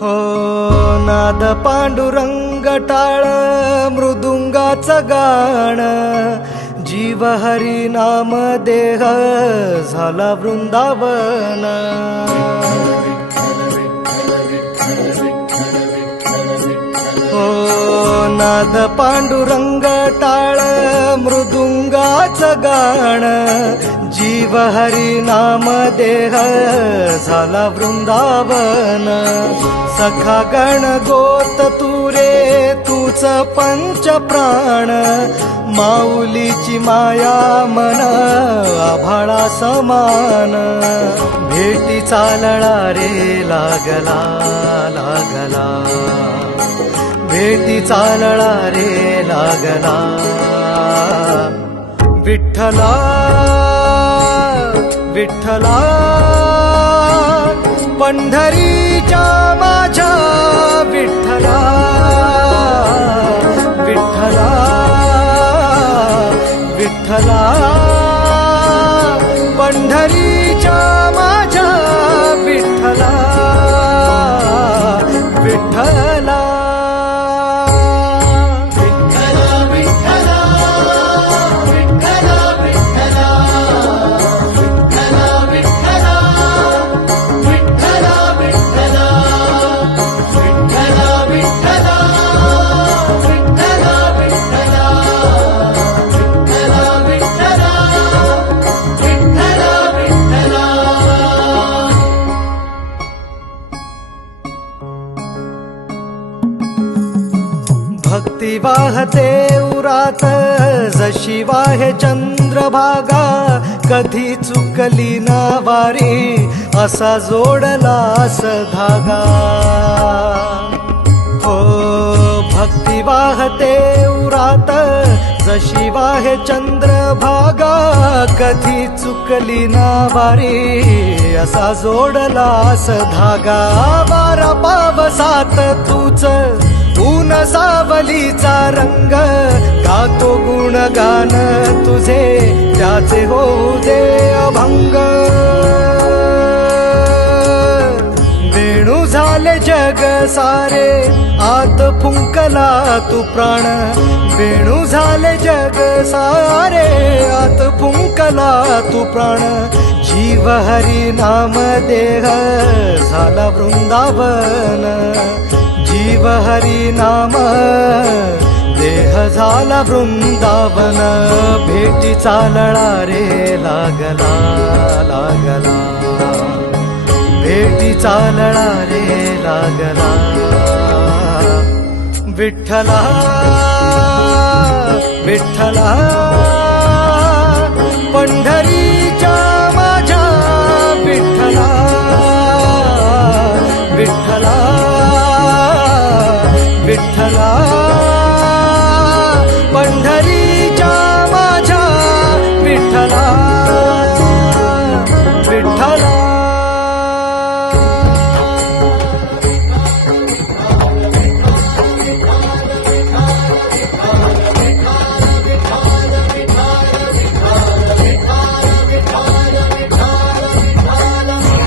हो नाद पांडुरंग टाळ मृदुंगाचं गाणं जीव हरी नाम देह झाला वृंदावन हो नाद पांडुरंग टाळ मृदुंगाचं गाणं जीव हरी नाम देह झाला वृंदावन सखा गण गोत तुरे तूच पंच प्राण माऊलीची माया मन आभाळा समान भेटी चालळा रे लागला लागला भेटी चालळा रे लागला विठ्ठला विठ्ठला पंढरीच्या माझ्या विठ्ठला विठ्ठला विठ्ठला पंढरीच्या माझ्या विठ्ठला विठ्ठला भक्ती वाहते उरात जशी वाहे चंद्रभागा कधी चुकली ना वारी असा जोडलास धागा हो भक्ती वाहते उरात जशी वाहे चंद्रभागा कधी चुकली ना वारी असा जोडलास धागा वारा पावसात तूच ऊन सावलीचा रंग गातो गुणगान तुझे त्याचे होऊ दे अभंग वेणू झाले जग सारे आत फुंकला तू प्राण वेणू झाले जग सारे आत फुंकला तू प्राण जीव हरी नाम देह झाला वृंदावन जीव हरी नाम देह झाला वृंदावन भेटी चालळा रे लागला लागला भेटी चालळा रे लागला विठ्ठला विठ्ठला पंढरीच्या माझ्या विठ्ठला विठ्ठला